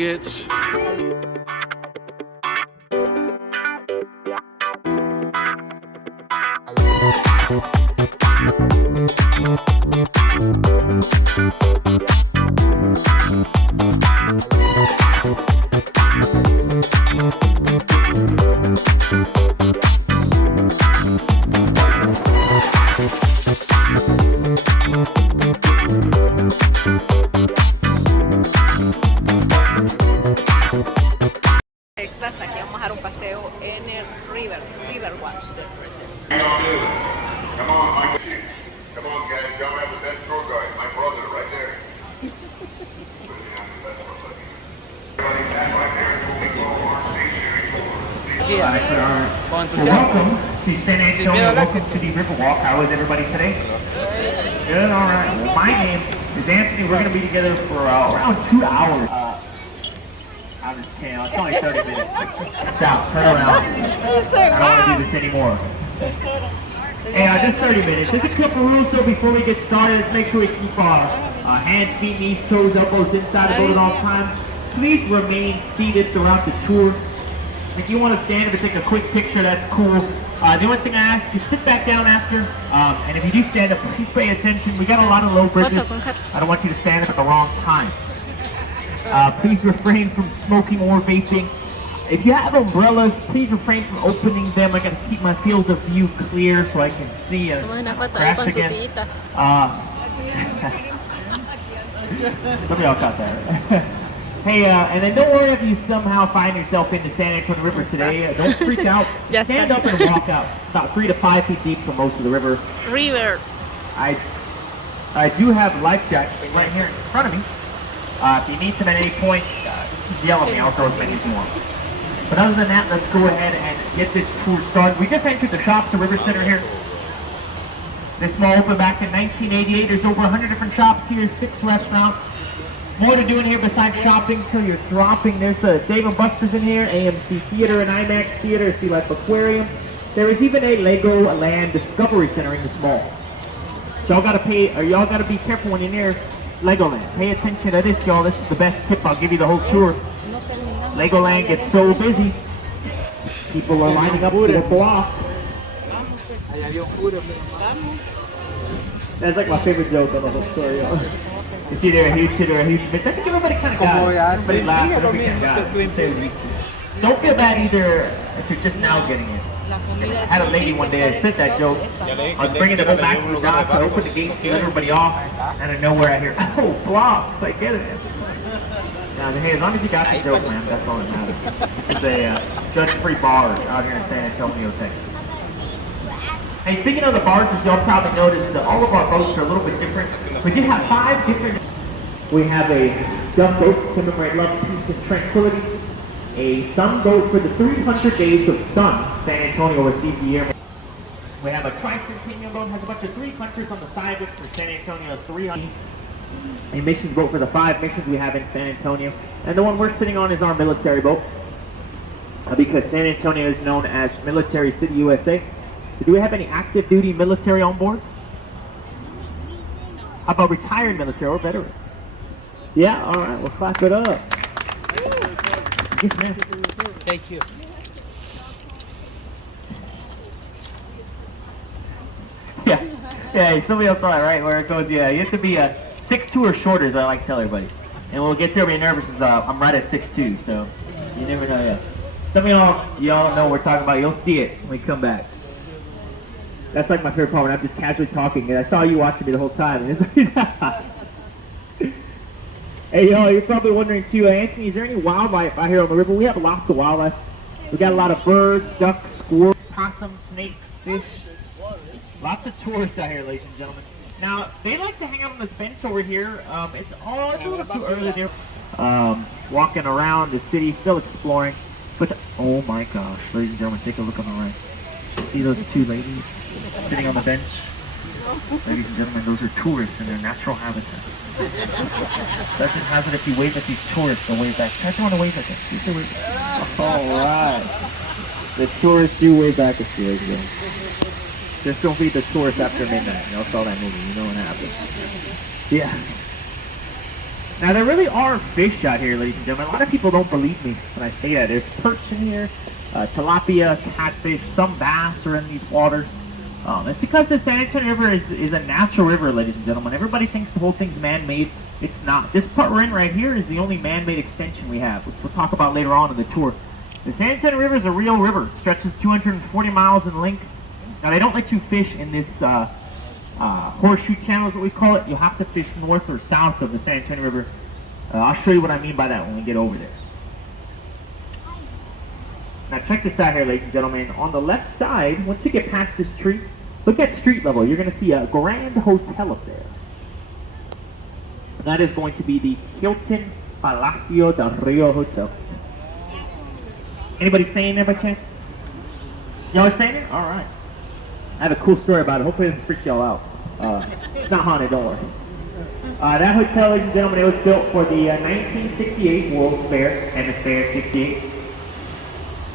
It's Texas, aquí vamos a dar un paseo en el RIVERWALK. Come on, Michael. Come on, guys. Y'all have the best tour guide. My brother right there. Welcome to San Antonio. Welcome to the RIVERWALK. How is everybody today? Good, all right. Well, my name is Anthony. We're going to be together for around 2 hours. I'm just kidding. It's only 30 minutes. Stop. Turn around. I don't want to do this anymore. Hey, just 30 minutes. There's a couple rules though before we get started. Let's make sure we keep our hands, feet, knees, toes, elbows inside the boat at all times. Please remain seated throughout the tour. If you want to stand up and take a quick picture, that's cool. The only thing I ask is sit back down after. And if you do stand up, please pay attention. We got a lot of low bridges. I don't want you to stand up at the wrong time. Please refrain from smoking or vaping. If you have umbrellas, please refrain from opening them. I gotta keep my field of view clear so I can see and crash again. Some of y'all caught that. Hey, and then don't worry if you somehow find yourself in the San Antonio River today. Don't freak out. Stand up and walk out. About 3 to 5 feet deep for most of the river. I do have life jackets right here in front of me. If you need them at any point, just yell at me. I'll throw as many as you want. But other than that, let's go ahead and get this tour started. We just entered the shops, the River Center here. This mall opened back in 1988. There's over 100 different shops here, 6 restaurants. More to do in here besides shopping till you're dropping. There's a Dave & Buster's in here, AMC Theater, an IMAX Theater, Sea Life Aquarium. There is even a Legoland Discovery Center in this mall. So y'all gotta be careful when you're near Legoland. Pay attention to this, y'all. This is the best tip. I'll give you the whole tour. Legoland gets so busy. People are lining up to the block. That's like my favorite joke on the whole story, y'all. It's either a huge hit or a huge miss. I think everybody kind of got it. Everybody laughs, everybody kind of got it. Don't feel bad either if you're just now getting it. I had a lady one day, I said that joke. I was bringing the boat back to the dock, I opened the gates to let everybody off, and out of nowhere I hear, oh, blocks, I get it. Now, hey, as long as you got the joke, man, that's all that matters. This is a judge-free bar out here in San Antonio, Texas. Hey, speaking of the bars, as y'all probably noticed, that all of our boats are a little bit different. We do have 5 different. We have a duck boat to commemorate love, peace, and tranquility. A sun boat for the 300 days of sun. San Antonio received the year. We have a tricentennial boat, has a bunch of 3 countries on the side of it. For San Antonio's 300. A mission boat for the 5 missions we have in San Antonio. And the one we're sitting on is our military boat. Because San Antonio is known as Military City, USA. So do we have any active duty military on board? How about retired military or veteran? Yeah, alright, we'll clap it up. Yes, ma'am. Thank you. Yeah, somebody else saw it, right? Where it goes, yeah, you have to be 6'2" or shorter, as I like to tell everybody. And what gets everybody nervous is I'm right at 6'2", so you never know yet. Some of y'all know what we're talking about. You'll see it when we come back. That's like my favorite part when I'm just casually talking, and I saw you watching me the whole time. And it's like, hey, y'all, you're probably wondering too, Anthony, is there any wildlife out here on the river? We have lots of wildlife. We got a lot of birds, ducks, squirrels, possums, snakes, fish. Lots of tourists out here, ladies and gentlemen. Now, they like to hang out on this bench over here. It's a little too early there. Walking around the city, still exploring. But, oh my gosh, ladies and gentlemen, take a look on the right. See those 2 ladies sitting on the bench? Ladies and gentlemen, those are tourists in their natural habitat. That's just happens if you wave at these tourists, they'll wave back. I don't want to wave at them. Alright. The tourists do wave back at you, ladies and gentlemen. Just don't feed the tourists after midnight. Y'all saw that movie, you know what happens. Yeah. Now there really are fish out here, ladies and gentlemen. A lot of people don't believe me when I say that. There's perch in here, tilapia, catfish, some bass are in these waters. It's because the San Antonio River is a natural river, ladies and gentlemen. Everybody thinks the whole thing's man-made. It's not. This part we're in right here is the only man-made extension we have, which we'll talk about later on in the tour. The San Antonio River is a real river. It stretches 240 miles in length. Now they don't let you fish in this horseshoe channel is what we call it. You'll have to fish north or south of the San Antonio River. I'll show you what I mean by that when we get over there. Now check this out here, ladies and gentlemen. On the left side, once you get past this tree, look at street level. You're going to see a grand hotel up there. And that is going to be the Hilton Palacio del Rio Hotel. Anybody staying there by chance? Y'all are staying there? Alright. I have a cool story about it. Hopefully it doesn't freak y'all out. It's not haunted, don't worry. That hotel, ladies and gentlemen, it was built for the 1968 World's Fair, Hemisphere 68.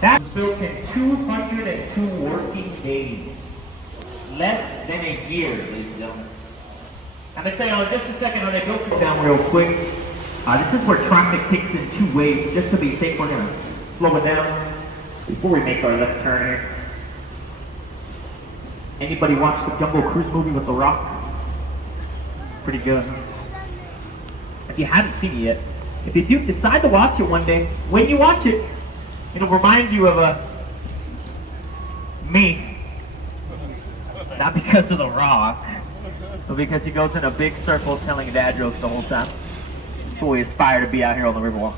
That was built in 202 working days. Less than a year, ladies and gentlemen. I'm going to tell you in just a second how they built it down real quick. This is where traffic kicks in two ways. Just to be safe, we're going to slow it down before we make our left turn here. Anybody watch the Jungle Cruise movie with The Rock? Pretty good, huh? If you haven't seen it yet, if you do decide to watch it one day, when you watch it, it'll remind you of me. Not because of The Rock, but because he goes in a big circle telling dad jokes the whole time. That's what we aspire to be out here on the Riverwalk.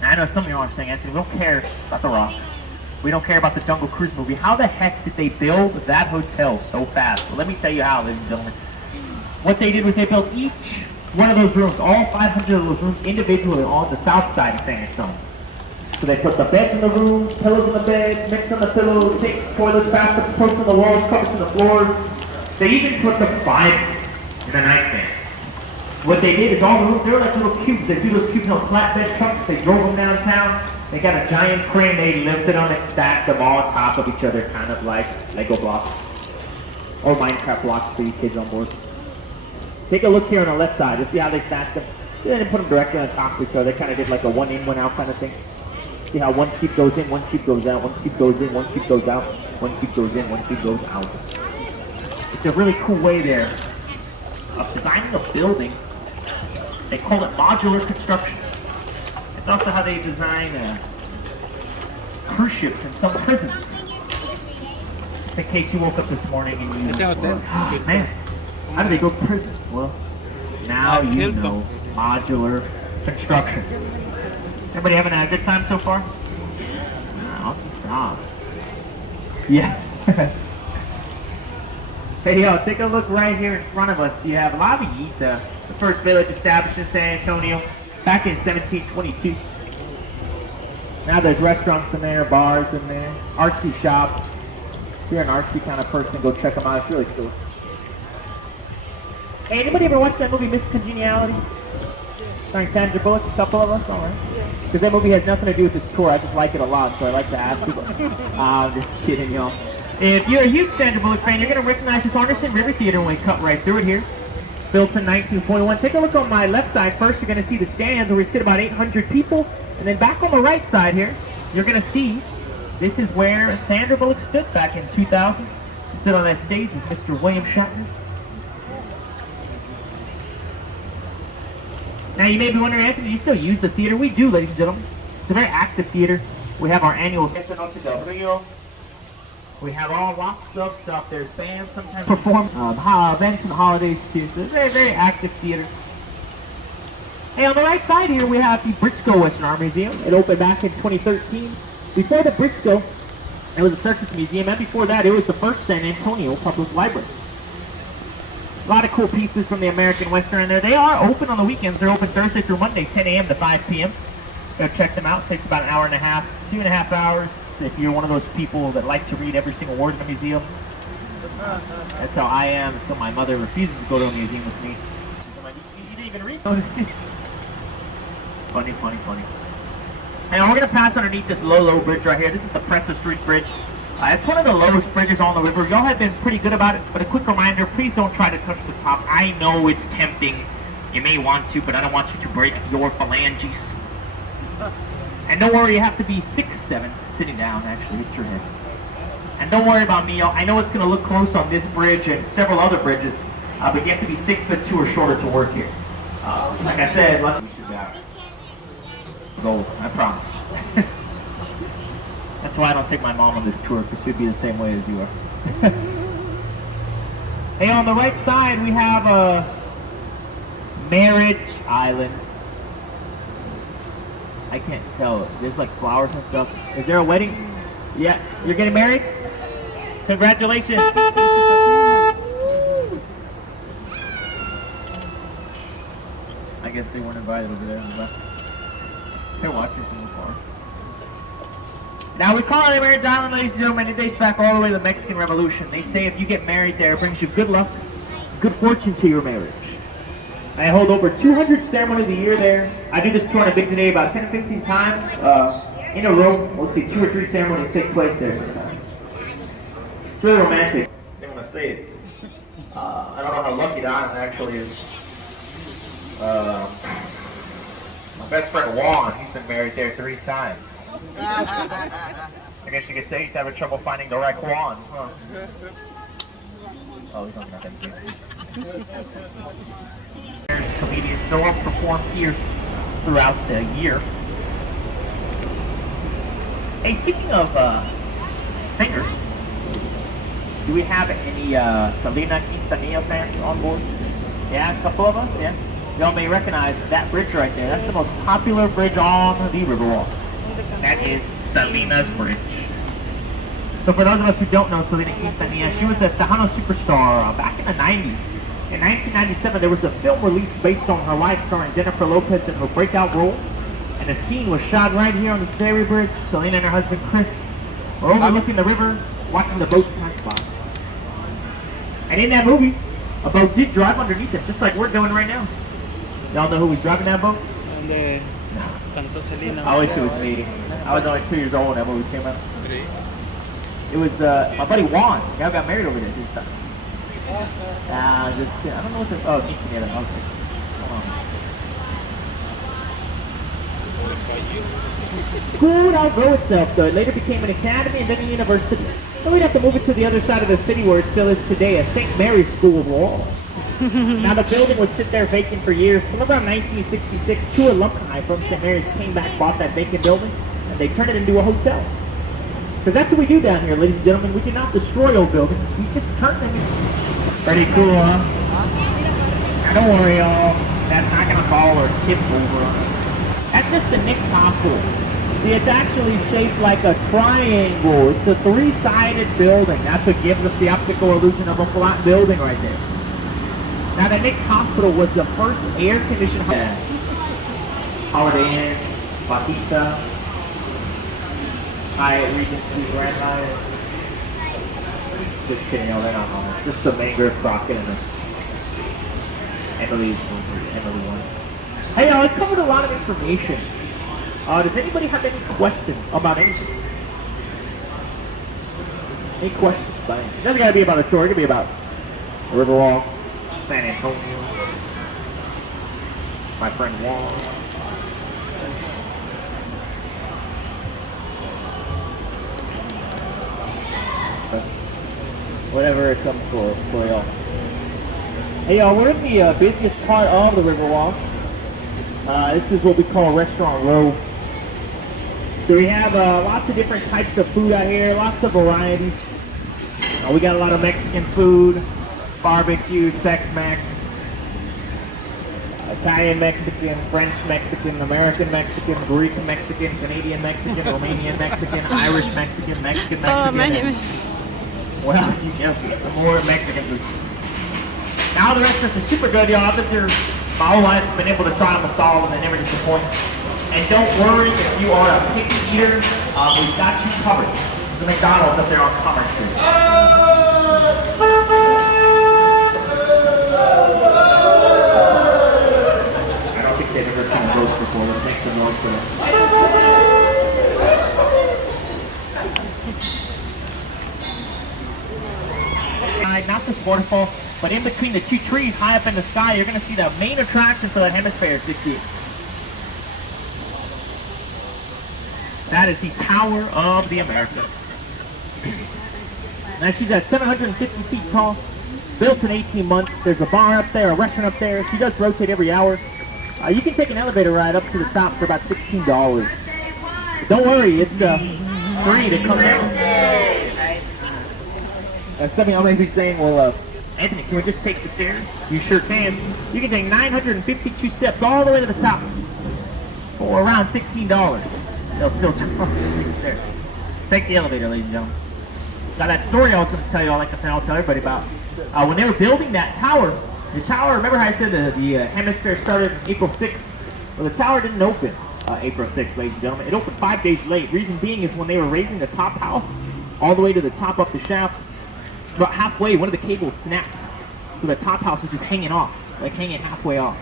Now, I know some of you are saying, Anthony, we don't care about The Rock. We don't care about the Jungle Cruise movie. How the heck did they build that hotel so fast? Well, let me tell you how, ladies and gentlemen. What they did was they built each one of those rooms, all 500 of those rooms, individually on the south side of San Antonio. So they put the beds in the rooms, pillows in the beds, mitts on the pillows, sinks, toilets, bathtubs, posts on the walls, covers on the floors. They even put the Bible in the nightstand. What they did is all the rooms, they were like little cubes. They do those cubes on flatbed trucks. They drove them downtown. They got a giant crane, they lifted them and stacked them all on top of each other, kind of like Lego blocks. Or Minecraft blocks for you kids on board. Take a look here on the left side, you'll see how they stacked them. They didn't put them directly on top of each other, they kind of did like a one in, one out kind of thing. See how one cube goes in, one cube goes out, one cube goes in, one cube goes out, one cube goes in, one cube goes out. It's a really cool way there of designing a building. They call it modular construction. It's also how they design cruise ships and some prisons. Just in case you woke up this morning and you man, how do they go to prison? Well, now you know modular construction. Everybody having a good time so far? Awesome job. Yeah. Hey, yo, take a look right here in front of us. You have La Villita, the first village established in San Antonio back in 1722. Now there's restaurants in there, bars in there, artsy shops. If you're an artsy kind of person, go check them out. It's really cool. Hey, anybody ever watch that movie, Miss Congeniality? Starring Sandra Bullock, a couple of us? All right. Because that movie has nothing to do with this tour. I just like it a lot, so I like to ask people. I'm just kidding, y'all. If you're a huge Sandra Bullock fan, you're going to recognize this Arneson River Theater when we cut right through it here. Built in 1941. Take a look on my left side first. You're going to see the stands where we sit about 800 people. And then back on the right side here, you're going to see this is where Sandra Bullock stood back in 2000. She stood on that stage with Mr. William Shatner. Now you may be wondering, Anthony, do you still use the theater? We do, ladies and gentlemen. It's a very active theater. We have our annual Noche del Rio. We have all lots of stuff. There's bands sometimes perform events and holidays too. So it's a very, very active theater. Hey, on the right side here we have the Britco Western Army Museum. It opened back in 2013. Before the Britco, it was a circus museum, and before that it was the first San Antonio Public Library. A lot of cool pieces from the American Western in there. They are open on the weekends. They're open Thursday through Monday, 10 a.m. to 5 p.m. Go check them out. It takes about an hour and a half, 2.5 hours. If you're one of those people that like to read every single word in the museum. That's how I am until my mother refuses to go to a museum with me. I'm like, you didn't even read? Funny, funny, funny. And we're going to pass underneath this low bridge right here. This is the Presser Street Bridge. It's one of the lowest bridges on the river. Y'all have been pretty good about it, but a quick reminder, please don't try to touch the top. I know it's tempting You may want to, but I don't want you to break your phalanges. And don't worry, you have to be 6'7", sitting down, actually, with your head. And don't worry about me, I know it's going to look close on this bridge and several other bridges, but you have to be 6'2" or shorter to work here. Like I said, we should gold, I promise. That's why I don't take my mom on this tour, because she'd be the same way as you are. Hey, on the right side, we have Marriage Island. I can't tell. There's like flowers and stuff. Is there a wedding? Yeah, you're getting married? Congratulations. I guess they weren't invited over there. They're watching from afar. Now we call it Marriage Island, ladies and gentlemen. It dates back all the way to the Mexican Revolution. They say if you get married there, it brings you good luck, good fortune to your marriage. I hold over 200 ceremonies a year there. I do this tour on a big day about 10 to 15 times in a row. We'll see 2 or 3 ceremonies take place there sometimes. It's really romantic. I didn't want to say it. I don't know how lucky Don actually is. My best friend Juan, he's been married there 3 times. I guess you could say he's having trouble finding the right Juan. Huh? Oh, he's on nothing. Comedians still perform here throughout the year. Hey, speaking of singers, do we have any Selena Quintanilla fans on board? Yeah, a couple of us, yeah. Y'all may recognize that bridge right there. That's the most popular bridge on the Riverwalk. That is Selena's Bridge. So for those of us who don't know Selena Quintanilla, she was a Tejano superstar back in the 90s. In 1997, there was a film released based on her life starring Jennifer Lopez in her breakout role. And the scene was shot right here on this ferry bridge. Selena and her husband Chris were overlooking the river, watching the boats pass by. And in that movie, a boat did drive underneath it, just like we're doing right now. Y'all know who was driving that boat? I wish it was me. I was only 2 years old when that movie came out. It was my buddy Juan. Y'all got married over there this time. I don't know what the... Oh, it's together. Okay. Hold on. Could outgrow itself, though. It later became an academy and then a university. So we'd have to move it to the other side of the city where it still is today, a St. Mary's School of Law. Now the building would sit there vacant for years. From around 1966, 2 alumni from St. Mary's came back, bought that vacant building, and they turned it into a hotel. Because that's what we do down here, ladies and gentlemen. We do not destroy old buildings, we just turn them into... Pretty cool, huh? Now don't worry, y'all. That's not going to fall or tip over on us. That's just the Knicks Hospital. See, it's actually shaped like a triangle. It's a 3-sided building. That's what gives us the optical illusion of a flat building right there. Now, the Knicks Hospital was the first air-conditioned hospital. Holiday Inn, Batista, Hyatt Regency, Grand Hyatt. Just kidding, no, they're not home. Just the main Griff Crockett and the Emily one. Hey, I covered a lot of information. Does anybody have any questions about anything? Any questions about anything? It doesn't gotta be about a tour, it could be about Riverwalk, San Antonio, my friend Juan. Whatever it comes for y'all. Hey y'all, we're in the busiest part of the Riverwalk. This is what we call Restaurant Row. So we have lots of different types of food out here, lots of varieties. We got a lot of Mexican food, barbecue, Tex-Mex, Italian Mexican, French Mexican, American Mexican, Greek Mexican, Canadian Mexican, Romanian Mexican, Irish Mexican, Mexican Mexican. Well, you guess it. More Mexican food. Now the restaurants are super good, y'all. I've been here my whole life, been able to try them all and they never disappoint. And don't worry if you are a picky eater, we've got you covered. The McDonald's up there on Commerce Street. I don't think they've ever seen a roast before. Let's make some noise for them. Not to support waterfall. But in between the two trees, high up in the sky, you're gonna see the main attraction for that hemisphere, 60. That is the Tower of the Americas. Now she's at 750 feet tall, built in 18 months. There's a bar up there, a restaurant up there. She does rotate every hour. You can take an elevator ride up to the top for about $16. But don't worry, it's free to come down. Something I may be saying, well, Anthony, can we just take the stairs? You sure can. You can take 952 steps all the way to the top for around $16. They'll still there. Take the elevator, ladies and gentlemen. Now that story I was going to tell you, like I said, I'll tell everybody about. When they were building that tower, the tower, remember how I said the hemisphere started April 6th? Well, the tower didn't open April 6th, ladies and gentlemen. It opened 5 days late. Reason being is when they were raising the top house all the way to the top up the shaft, about halfway, one of the cables snapped. So the top house was just hanging off, like hanging halfway off.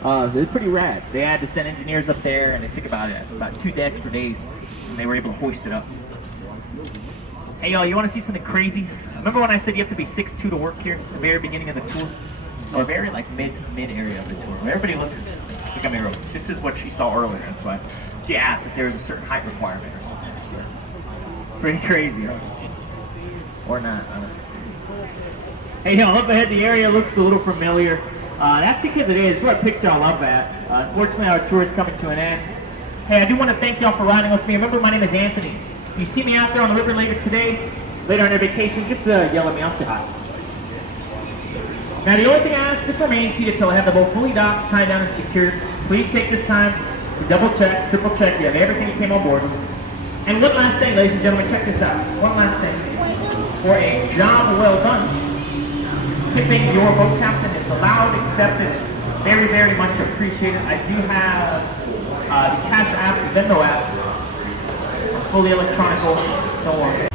It was pretty rad. They had to send engineers up there, and it took about 2 extra days, and they were able to hoist it up. Hey y'all, you want to see something crazy? Remember when I said you have to be 6'2" to work here at the very beginning of the tour? Or very like mid area of the tour. Everybody look at me real. This is what she saw earlier. That's why she asked if there was a certain height requirement or something. Pretty crazy, huh? Or not. I don't know. Hey y'all, up ahead the area looks a little familiar. That's because it is. It's what I picked y'all up at. Unfortunately, our tour is coming to an end. Hey, I do want to thank y'all for riding with me. Remember, my name is Anthony. If you see me out there on the river later today, later on your vacation, just yell at me. I'll say hi. Now, the only thing I ask, just remain seated until I have the boat fully docked, tied down, and secured. Please take this time to double check, triple check you have everything you came on board with. And one last thing, ladies and gentlemen, check this out. One last thing. For a job well done, tipping your boat captain is allowed, accepted, very, very much appreciated. I do have the Cash app, Venmo app, fully electronic, no longer.